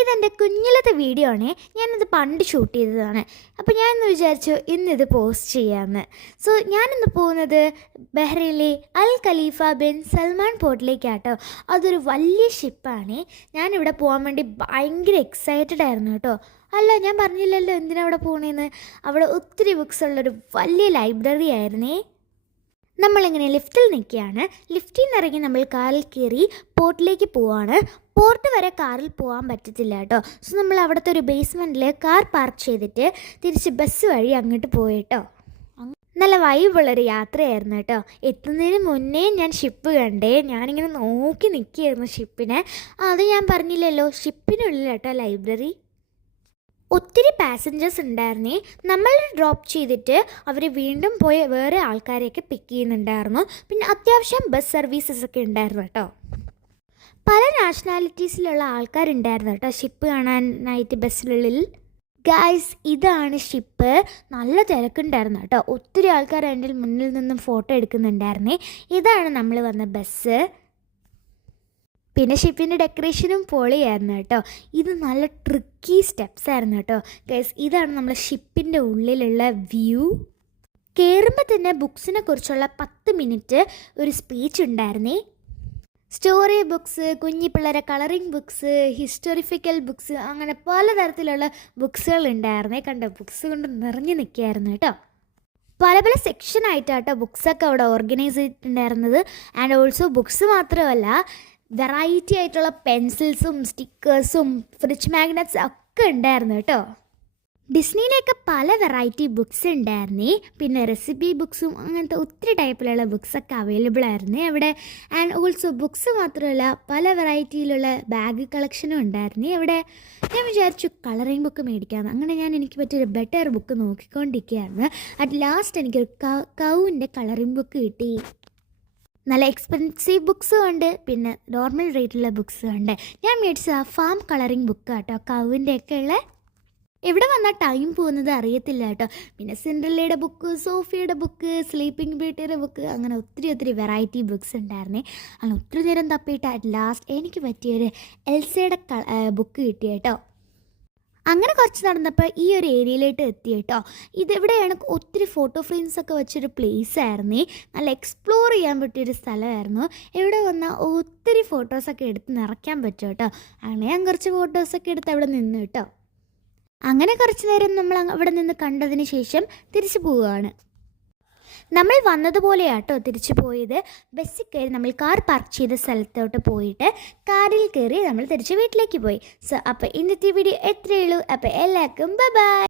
ഇതെൻ്റെ കുഞ്ഞിലത്തെ വീഡിയോ ആണ്. ഞാനിത് പണ്ട് ഷൂട്ട് ചെയ്തതാണ്. അപ്പോൾ ഞാനിന്ന് വിചാരിച്ചു ഇന്നിത് പോസ്റ്റ് ചെയ്യാമെന്ന്. സോ ഞാനിന്ന് പോകുന്നത് ബഹ്റൈനിലെ അൽ ഖലീഫ ബിൻ സൽമാൻ പോർട്ടിലേക്കാട്ടോ. അതൊരു വലിയ ഷിപ്പാണ്. ഞാനിവിടെ പോകാൻ വേണ്ടി ഭയങ്കര എക്സൈറ്റഡ് ആയിരുന്നു കേട്ടോ. അല്ല, ഞാൻ പറഞ്ഞില്ലല്ലോ എന്തിനാ അവിടെ പോകണേന്ന്. അവിടെ ഒത്തിരി ബുക്സ് ഉള്ളൊരു വലിയ ലൈബ്രറി ആയിരുന്നേ. നമ്മളിങ്ങനെ ലിഫ്റ്റിൽ നിൽക്കുകയാണ്. ലിഫ്റ്റിൽ നിന്ന് ഇറങ്ങി നമ്മൾ കാറിൽ കയറി പോർട്ടിലേക്ക് പോവാണ്. പോർട്ട് വരെ കാറിൽ പോകാൻ പറ്റത്തില്ല കേട്ടോ. സോ നമ്മൾ അവിടുത്തെ ഒരു ബേസ്മെൻറ്റിൽ കാർ പാർക്ക് ചെയ്തിട്ട് തിരിച്ച് ബസ് വഴി അങ്ങോട്ട് പോയിട്ടോ. നല്ല വൈബുള്ളൊരു യാത്രയായിരുന്നു കേട്ടോ. എത്തുന്നതിന് മുന്നേ ഞാൻ ഷിപ്പ് കണ്ടേ. ഞാനിങ്ങനെ നോക്കി നിൽക്കുകയായിരുന്നു ഷിപ്പിനെ. അത് ഞാൻ പറഞ്ഞില്ലല്ലോ, ഷിപ്പിനുള്ളിൽ കേട്ടോ ലൈബ്രറി. ഒത്തിരി പാസഞ്ചേഴ്സ് ഉണ്ടായിരുന്നേ. നമ്മൾ ഡ്രോപ്പ് ചെയ്തിട്ട് അവർ വീണ്ടും പോയി വേറെ ആൾക്കാരെയൊക്കെ പിക്ക് ചെയ്യുന്നുണ്ടായിരുന്നു. പിന്നെ അത്യാവശ്യം ബസ് സർവീസസ് ഒക്കെ ഉണ്ടായിരുന്നു കേട്ടോ. പല നാഷണാലിറ്റീസിലുള്ള ആൾക്കാരുണ്ടായിരുന്നു കേട്ടോ ഷിപ്പ് കാണാനായിട്ട് ബസ്സിനുള്ളിൽ. ഗായ്സ്, ഇതാണ് ഷിപ്പ്. നല്ല തിരക്കുണ്ടായിരുന്നു കേട്ടോ. ഒത്തിരി ആൾക്കാർ എൻ്റെ മുന്നിൽ നിന്നും ഫോട്ടോ എടുക്കുന്നുണ്ടായിരുന്നേ. ഇതാണ് നമ്മൾ വന്ന ബസ്. പിന്നെ ഷിപ്പിൻ്റെ ഡെക്കറേഷനും പൊളിയായിരുന്നു കേട്ടോ. ഇത് നല്ല ട്രിക്കി സ്റ്റെപ്സ് ആയിരുന്നു കേട്ടോ. ഗൈസ്, ഇതാണ് നമ്മൾ ഷിപ്പിൻ്റെ ഉള്ളിലുള്ള വ്യൂ. കയറുമ്പോൾ തന്നെ ബുക്സിനെ കുറിച്ചുള്ള 10 മിനിറ്റ് ഒരു സ്പീച്ച് ഉണ്ടായിരുന്നേ. സ്റ്റോറി ബുക്സ്, കുഞ്ഞി പിള്ളേരെ കളറിങ് ബുക്സ്, ഹിസ്റ്റോറിഫിക്കൽ ബുക്സ്, അങ്ങനെ പലതരത്തിലുള്ള ബുക്സുകൾ ഉണ്ടായിരുന്നേ. കണ്ടോ, ബുക്സ് കൊണ്ട് നിറഞ്ഞു നിൽക്കുകയായിരുന്നു കേട്ടോ. പല പല സെക്ഷനായിട്ടാട്ടോ ബുക്സൊക്കെ അവിടെ ഓർഗനൈസ് ചെയ്തിട്ടുണ്ടായിരുന്നത്. ആൻഡ് ഓൾസോ ബുക്സ് മാത്രമല്ല, വെറൈറ്റി ആയിട്ടുള്ള പെൻസിൽസും സ്റ്റിക്കേഴ്സും ഫ്രിഡ്ജ് മാഗ്നറ്റ്സ് ഒക്കെ ഉണ്ടായിരുന്നു കേട്ടോ. ഡിസ്നിയിലേക്ക് പല വെറൈറ്റി ബുക്സ് ഉണ്ടായിരുന്നേ. പിന്നെ റെസിപ്പി ബുക്സും അങ്ങനത്തെ ഒത്തിരി ടൈപ്പിലുള്ള ബുക്സൊക്കെ അവൈലബിൾ ആയിരുന്നേ അവിടെ. ആൻഡ് ഓൾസോ ബുക്സ് മാത്രമല്ല, പല വെറൈറ്റിയിലുള്ള ബാഗ് കളക്ഷനും ഉണ്ടായിരുന്നേ അവിടെ. ഞാൻ വിചാരിച്ചു കളറിങ് ബുക്ക് മേടിക്കാമെന്ന്. അങ്ങനെ എനിക്ക് പറ്റിയൊരു ബെറ്റർ ബുക്ക് നോക്കിക്കൊണ്ടിരിക്കുകയായിരുന്നു. അറ്റ് ലാസ്റ്റ് എനിക്കൊരു കൗവിൻ്റെ കളറിങ് ബുക്ക് കിട്ടി. നല്ല എക്സ്പെൻസീവ് ബുക്സും ഉണ്ട്, പിന്നെ നോർമൽ റേറ്റുള്ള ബുക്സും ഉണ്ട്. ഞാൻ മേടിച്ച ഫാം കളറിങ് ബുക്ക് കേട്ടോ, കൗവിൻ്റെ ഉള്ള. ഇവിടെ വന്നാൽ ടൈം പോകുന്നത് അറിയത്തില്ല കേട്ടോ. പിന്നെ സിൻഡ്രല്ലയുടെ ബുക്ക്, സോഫിയയുടെ ബുക്ക്, സ്ലീപ്പിംഗ് ബ്യൂട്ടിയുടെ ബുക്ക്, അങ്ങനെ ഒത്തിരി വെറൈറ്റി ബുക്സ് ഉണ്ടായിരുന്നേ. അങ്ങനെ ഒത്തിരി നേരം തപ്പിയിട്ട് അറ്റ് ലാസ്റ്റ് എനിക്ക് പറ്റിയൊരു എൽസയുടെ ബുക്ക് കിട്ടി കേട്ടോ. അങ്ങനെ കുറച്ച് നടന്നപ്പോൾ ഈ ഒരു ഏരിയയിലോട്ട് എത്തി കേട്ടോ. ഇതെവിടെയാണ് ഒത്തിരി ഫോട്ടോ ഫ്രെയിംസ് ഒക്കെ വെച്ചൊരു പ്ലേസ് ആയിരുന്നേ. നല്ല എക്സ്പ്ലോർ ചെയ്യാൻ പറ്റിയൊരു സ്ഥലമായിരുന്നു. ഇവിടെ വന്നാൽ ഒത്തിരി ഫോട്ടോസൊക്കെ എടുത്ത് നിറയ്ക്കാൻ പറ്റും കേട്ടോ. അങ്ങനെ ഞാൻ കുറച്ച് ഫോട്ടോസൊക്കെ എടുത്ത് അവിടെ നിന്ന് കേട്ടോ. അങ്ങനെ കുറച്ച് നേരം നമ്മൾ അവിടെ നിന്ന് കണ്ടതിന് ശേഷം തിരിച്ചു പോവുകയാണ്. നമ്മൾ വന്നതുപോലെയാട്ടോ തിരിച്ചു പോയത്. ബസ്സിൽ കയറി നമ്മൾ കാർ പാർക്ക് ചെയ്ത സ്ഥലത്തോട്ട് പോയിട്ട് കാറിൽ കയറി നമ്മൾ തിരിച്ച് വീട്ടിലേക്ക് പോയി. സോ അപ്പോൾ ഇന്നത്തെ വീഡിയോ എത്രയേ ഉള്ളൂ. അപ്പോൾ എല്ലാവർക്കും ബൈ ബൈ.